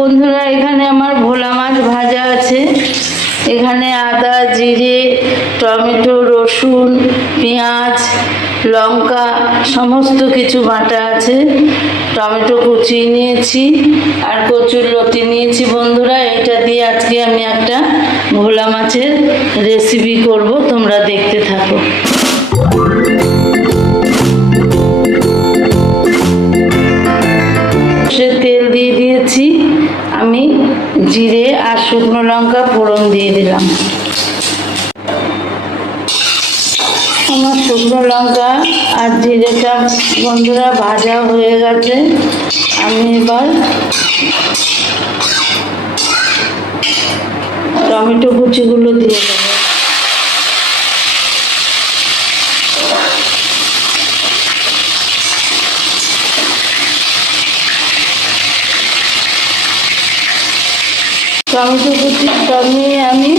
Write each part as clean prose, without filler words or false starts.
বন্ধুরা, এখানে আমার ভোলা মাছ ভাজা আছে। এখানে আদা, জিরে, টমেটো, রসুন, পেঁয়াজ, লঙ্কা সমস্ত কিছু বাটা আছে। টমেটো কুচিয়ে নিয়েছি আর কচুর লতি নিয়েছি। বন্ধুরা, এটা দিয়ে আজকে আমি একটা ভোলা মাছের রেসিপি করব, তোমরা দেখতে থাকো। তেল দিয়ে দিয়েছি, আমি জিরে আর শুকনো লঙ্কা ফোড়ন দিয়ে দিলাম। আমার শুকনো লঙ্কা আর জিরেটা বন্ধুরা ভাজা হয়ে গেছে। আমি এবার টমেটো কুচিগুলো দিয়ে দেবো। টমেটো কুচি নিয়ে আমি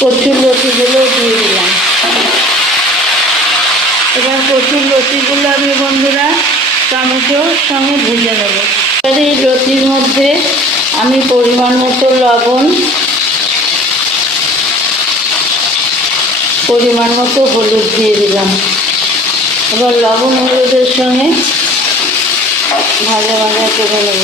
কচুর লতিগুলো দিয়ে দিলাম। এবার কচুর লতিগুলো আমি বন্ধুরা টমেটোর সঙ্গে ভেজে নেব। এবার এই লতির মধ্যে আমি পরিমাণ মতো লবণ, পরিমাণ মতো হলুদ দিয়ে দিলাম। এবার লবণ হলুদের সঙ্গে ভাজা ভাজা করে নেব।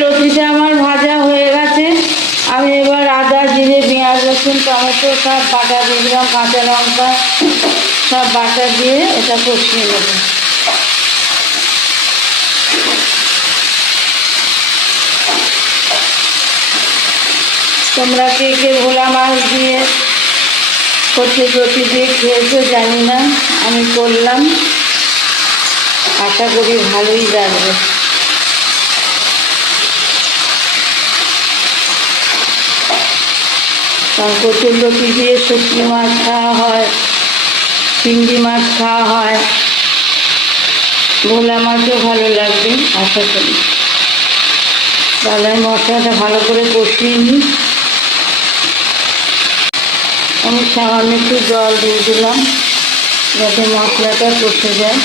লতিটা আমার ভাজা হয়ে গেছে। আমি এবার আদা, জিরে, পেঁয়াজ, রসুন, টমেটো সব বাটা দিয়ে দিলাম, কাঁচা লঙ্কা সব বাটা দিয়ে এটা কষিয়ে নেব। তোমরা কে কে ভোলা মাছ দিয়ে কচুর লতি দিয়ে খেয়েছো জানি না, আমি করলাম, আশা করি ভালোই লাগবে। কচুর লতি দিয়ে শুটকি মাছ খাওয়া হয়, চিংড়ি মাছ খাওয়া হয়, ভোলা মাছও ভালো লাগবে আশা করি। তাহলে আমি মশলাটা ভালো করে কষিয়ে নিই। আমি সামান্য একটু জল দিয়ে দিলাম যাতে মশলাটা কষে যায়।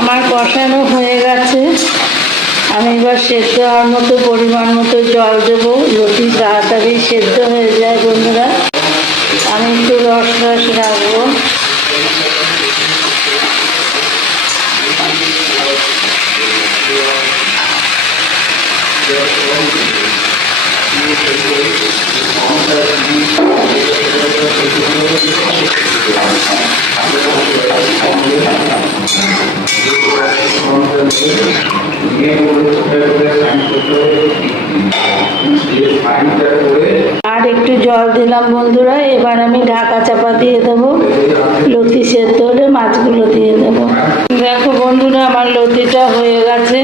আমার কষানো হয়ে গেছে। আমি এবার সেদ্ধ হওয়ার মতো পরিমাণ মতো জল দেবো। লতি তাড়াতাড়ি সেদ্ধ হয়ে যায় বন্ধুরা। আমি একটু রস রস রাখবো। আর একটু জল দিলাম বন্ধুরা। এবার আমি ঢাকা চাপা দিয়ে দেবো। লতি সেদ্ধ হলে মাছগুলো দিয়ে দেবো। দেখো বন্ধুরা, আমার লতিটা হয়ে গেছে,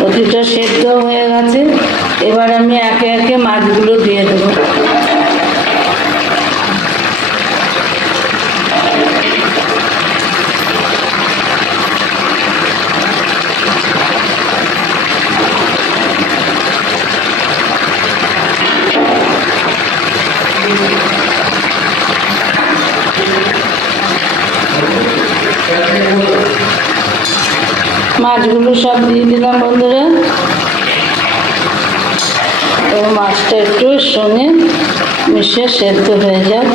লতিটা সেদ্ধ হয়ে গেছে। এবার আমি একে একে মাছগুলো দিয়ে দেবো। মাছগুলো সব দিয়ে দিলাম বন্ধুরা। এবং মাছটা একটু সঙ্গে মিশিয়ে সেদ্ধ হয়ে যাক।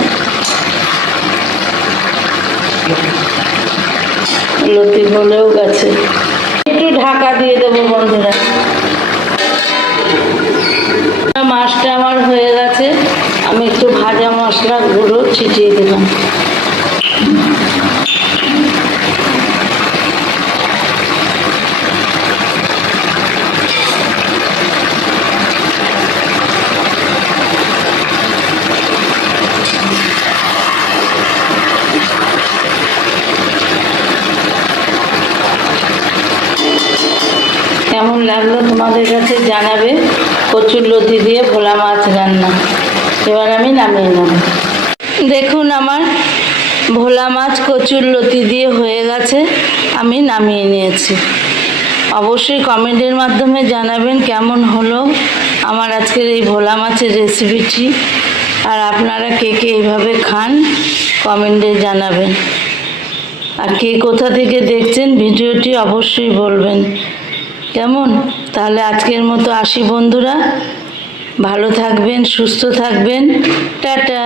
লতি গলেও গেছে, একটু ঢাকা দিয়ে দেবো বন্ধুরা। মাছটা আমার হয়ে গেছে, আমি একটু ভাজা মশলা গুঁড়ো ছিটিয়ে দিলাম। কেমন লাগলো তোমাদের কাছে জানাবে। কচুরলতি দিয়ে ভোলা মাছ রান্না। এবার আমি নামিয়ে নেব। দেখুন আমার ভোলা মাছ কচুরলতি দিয়ে হয়ে গেছে, আমি নামিয়ে নিয়েছি। অবশ্যই কমেন্টের মাধ্যমে জানাবেন কেমন হলো আমার আজকের এই ভোলা মাছের রেসিপিটি। আর আপনারা কে কে এইভাবে খান কমেন্টে জানাবেন। আর কে কোথা থেকে দেখছেন ভিডিওটি অবশ্যই বলবেন। কেমন? তাহলে আজকের মতো আসি বন্ধুরা, ভালো থাকবেন, সুস্থ থাকবেন, টাটা।